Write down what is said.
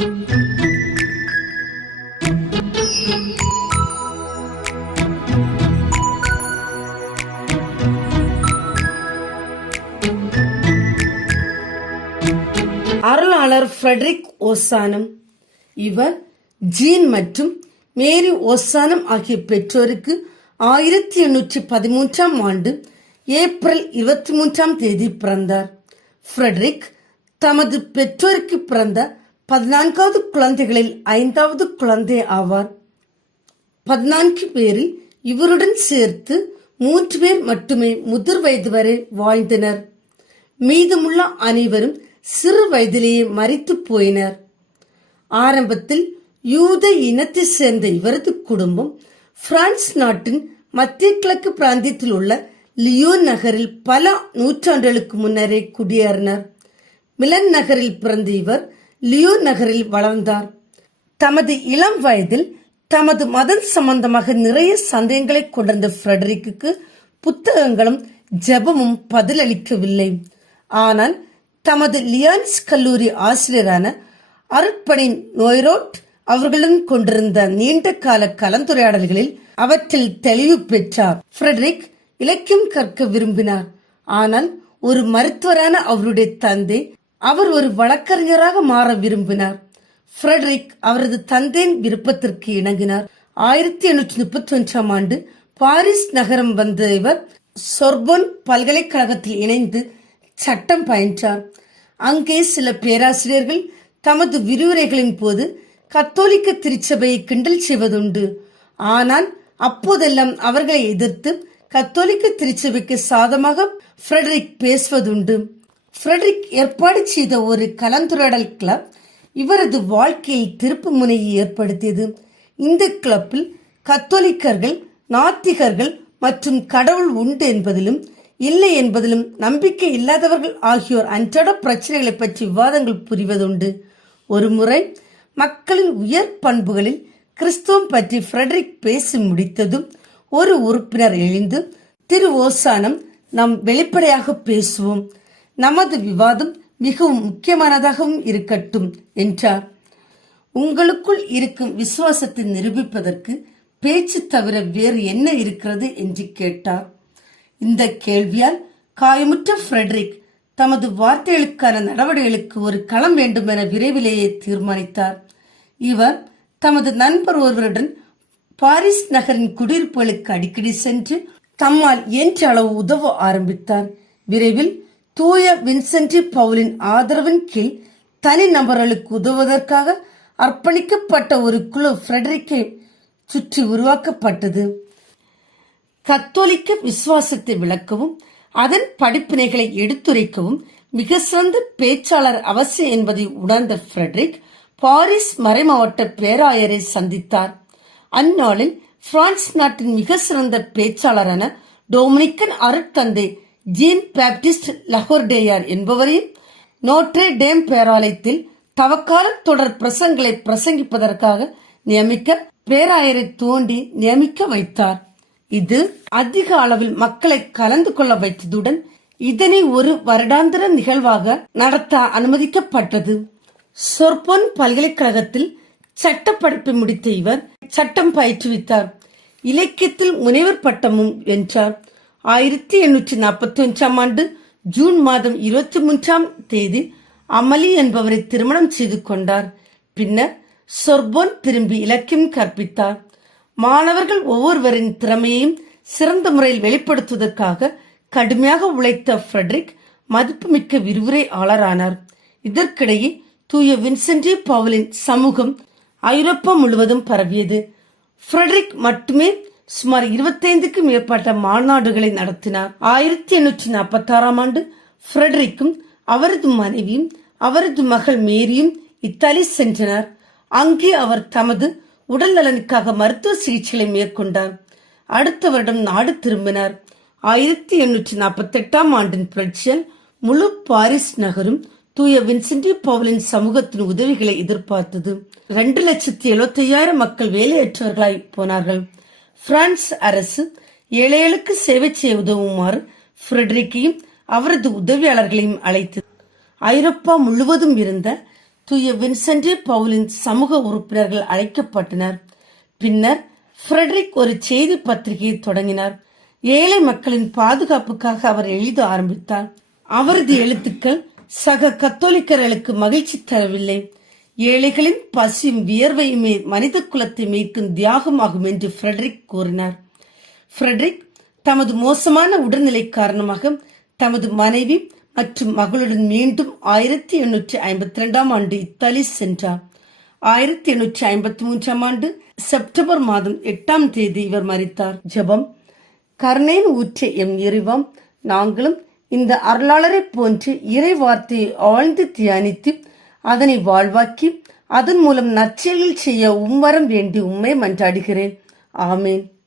அருளாளர் ஃப்ரெட்ரிக் ஓசானம். இவர் ஜீன் மற்றும் மேரி ஓசானம் ஆகிய பெற்றோருக்கு ஆயிரத்தி எண்ணூற்றி பதிமூன்றாம் ஆண்டு ஏப்ரல் இருபத்தி மூன்றாம் தேதி பிறந்தார். ஃப்ரெட்ரிக் தமது பெற்றோருக்கு பிறந்த பதினான்காவது குழந்தைகளில் ஐந்தாவது குழந்தை ஆவார். பதினான்கு பேரில் இவருடன் சேர்த்து மூன்று பேர் மட்டுமே முதிர் வயது வரை வாழ்ந்தனர். மீதமுள்ள அனைவரும் சிறு வயதிலேயே மறித்து போயினர். ஆரம்பத்தில் யூத இனத்தை சேர்ந்த இவரது குடும்பம் பிரான்ஸ் நாட்டின் மத்திய கிழக்கு பிராந்தியத்தில் உள்ள லியோன் நகரில் பல நூற்றாண்டுகளுக்கு முன்னரே குடியேறினர். மிலன் நகரில் பிறந்த இவர் லியோ நகரில் வளர்ந்தார். தமது இளம் வயதில் தமது மதம் சம்பந்தமாக நிறைய சந்தேகங்களை கொண்டிருந்த ஃப்ரெடரிக்கு புத்தகங்களும் ஜெபமும் பதிலளிக்கவில்லை. ஆனால் தமது லியான்ஸ் கல்லூரி ஆசிரியரான அருட்பணி நோய்ரோட் அவர்களுடன் கொண்டிருந்த நீண்ட கால கலந்துரையாடல்களில் அவற்றில் தெளிவு பெற்றார். ஃப்ரெட்ரிக் இலக்கியம் கற்க விரும்பினார். ஆனால் ஒரு மருத்துவரான அவருடைய தந்தை அவர் ஒரு வழக்கறிஞராக மாற விரும்பினார். ஃப்ரெட்ரிக் அவரது தந்தையின் விருப்பத்திற்கு இணங்கினார். ஆயிரத்தி எண்ணூற்றி முப்பத்தி ஒன்றாம் ஆண்டு பாரிஸ் நகரம் வந்த இவர் சொர்பொன் பல்கலைக்கழகத்தில் இணைந்து சட்டம் பயின்றார். அங்கே சில பேராசிரியர்கள் தமது விரிவுரைகளின் போது கத்தோலிக்க திருச்சபையை கிண்டல் செய்வதுண்டு. ஆனால் அப்போதெல்லாம் அவர்களை எதிர்த்து கத்தோலிக்க திருச்சபைக்கு சாதமாக ஃப்ரெட்ரிக் பேசுவதுண்டு. ஃப்ரெட்ரிக் ஏற்பாடு செய்த ஒரு கலந்துரையாடல் கிளப் இவரது வாழ்க்கையில் திருப்பு முனையை ஏற்படுத்தியது. இந்த கிளப்பில் கத்தோலிக்கர்கள் நாத்திகர்கள் மற்றும் கடவுள் உண்டு என்பதிலும் இல்லை என்பதிலும் நம்பிக்கை இல்லாதவர்கள் ஆகியோர் அன்றாட பிரச்சனைகளை பற்றி விவாதங்கள் புரிவதுண்டு. ஒரு முறை மக்களின் உயர் பண்புகளில் கிறிஸ்துவம் பற்றி ஃப்ரெட்ரிக் பேசி முடித்ததும் ஒரு உறுப்பினர் எழுந்து திரு ஓசானம் நாம் வெளிப்படையாக பேசுவோம். நமது விவாதம் மிகவும் முக்கியமானதாகவும் இருக்கட்டும் என்றார். உங்களுக்குள் இருக்கும் விசுவாசத்தை நிரூபிப்பதற்கு பேச்சு தவிர வேறு என்ன இருக்கிறது என்று கேட்டார். இந்த கேள்வியால் காயமுற்ற ஃப்ரெட்ரிக் தமது வார்த்தைகளுக்கான நடவடிக்கைகளுக்கு ஒரு களம் வேண்டும் என விரைவிலேயே தீர்மானித்தார். இவர் தமது நண்பர் ஒருவருடன் பாரிஸ் நகரின் குடியிருப்புகளுக்கு அடிக்கடி சென்று தம்மால் என்ற அளவு உதவ ஆரம்பித்தார். விரைவில் தூய வின்சென்டி பவுலின் ஆதரவின் கீழ் தனி நபர்களுக்கு உதவுவதற்காக அர்ப்பணிக்கப்பட்ட ஒரு குழு ஃப்ரெடரிக்கை சுற்றி உருவாக்கப்பட்டது. கத்தோலிக்க விசுவாசத்தை விளக்கவும் அதன் படிப்பினைகளை எடுத்துரைக்கவும் மிக சிறந்த பேச்சாளர் அவசியம் என்பதை உணர்ந்த ஃப்ரெட்ரிக் பாரிஸ் மறைமாவட்ட பேராயரை சந்தித்தார். அந்நாளில் பிரான்ஸ் நாட்டின் மிக சிறந்த பேச்சாளரான டொமினிக்கன் அருட்தந்தை ஜீன் பேப்டிஸ்ட் லஹோர்டேயார் என்பவரையும் நோட்ரே டேம் பேராலயத்தில் தவக்கால தொடர் பிரசங்களை பிரசங்கிப்பதற்காக நியமிக்க பேராயரை தோண்டி நியமிக்க வைத்தார். இது அதிக அளவில் மக்களை கலந்து கொள்ள வைத்ததுடன் இதனை ஒரு வருடாந்திர நிகழ்வாக நடத்த அனுமதிக்கப்பட்டது. சொர்பொன் பல்கலைக்கழகத்தில் சட்ட படிப்பை முடித்த இவர் சட்டம் பயிற்றுவித்தார். இலக்கியத்தில் முனைவர் பட்டமும் வென்றார். ஆயிரத்தி எண்ணூற்றி நாற்பத்தி ஒன்றாம் ஆண்டு ஜூன் மாதம் இருபத்தி மூன்றாம் தேதி அமலி என்பவரை திருமணம் செய்து கொண்டார். பின்னர் சொர்போன் திரும்பி இலக்கியம் கற்பித்தார். மாணவர்கள் ஒவ்வொருவரின் திறமையையும் சிறந்த முறையில் வெளிப்படுத்துவதற்காக கடுமையாக உழைத்த ஃப்ரெட்ரிக் மதிப்புமிக்க விரிவுரையாளரானார். இதற்கிடையே தூய வின்சென்டி பவுலின் சமூகம் ஐரோப்பா முழுவதும் பரவியது. ஃப்ரெட்ரிக் மட்டுமே சுமார் இருபத்தைந்துக்கும் மேற்பட்ட மாநாடுகளை நடத்தினார். ஆயிரத்தி எண்ணூற்றி நாற்பத்தி ஆறாம் ஆண்டு ஃப்ரெட்ரிக்கும் அவரது மனைவியும் அவரது மகள் மேரியும் இத்தாலி சென்றனர். அங்கே அவர் தமது உடல் நலனுக்காக மருத்துவ சிகிச்சைகளை மேற்கொண்டார். அடுத்த வருடம் நாடு திரும்பினார். ஆயிரத்தி எண்ணூற்றி நாற்பத்தி எட்டாம் ஆண்டின் புரட்சியால் முழு பாரிஸ் நகரும் தூய வின்சென்டி பவுலின் சமூகத்தின் உதவிகளை எதிர்பார்த்தது. இரண்டு லட்சத்தி எழுபத்தி ஐயாயிரம் மக்கள் வேலையற்றவர்களாய் போனார்கள். பிரான்ஸ் அரசு ஏழைகளுக்கு சேவை செய்ய உதவுமாறு ஃப்ரெட்ரிக்கையும் அவரது உதவியாளர்களையும் அழைத்து ஐரோப்பா முழுவதும் இருந்த தூய வின்சென்டி பவுலின் சமூக உறுப்பினர்கள் அழைக்கப்பட்டனர். பின்னர் ஃப்ரெட்ரிக் ஒரு செய்தி பத்திரிகையை தொடங்கினார். ஏழை மக்களின் பாதுகாப்புக்காக அவர் எழுத ஆரம்பித்தார். அவரது எழுத்துக்கள் சக கத்தோலிக்கர்களுக்கு மகிழ்ச்சி தரவில்லை. ஏழைகளின் பசியும் வியர்வையுமே மனித குலத்தை மீட்கும் தியாகமாகும் என்று ஃப்ரெட்ரிக் கூறினார். ஃப்ரெட்ரிக் தமது மோசமான உடல்நிலை காரணமாக தமது மனைவி மற்றும் மகளுடன் மீண்டும் ஆயிரத்தி எண்ணூற்றி ஐம்பத்தி ரெண்டாம் ஆண்டு இத்தாலி சென்றார். ஆயிரத்தி எண்ணூற்றி ஐம்பத்தி மூன்றாம் ஆண்டு செப்டம்பர் மாதம் எட்டாம் தேதி இவர் மறித்தார் ஜெபம் கர்ணேன் ஊற்ற எம் இறைவாம் நாங்களும் இந்த அருளாளரை போன்று இறை வார்த்தையை ஆழ்ந்து தியானித்து அதனை வாழ்வாக்கி அதன் மூலம் நற்செயல்கள் செய்ய உம்வரம் வேண்டி உம்மை மன்றாடுகிறேன். ஆமேன்.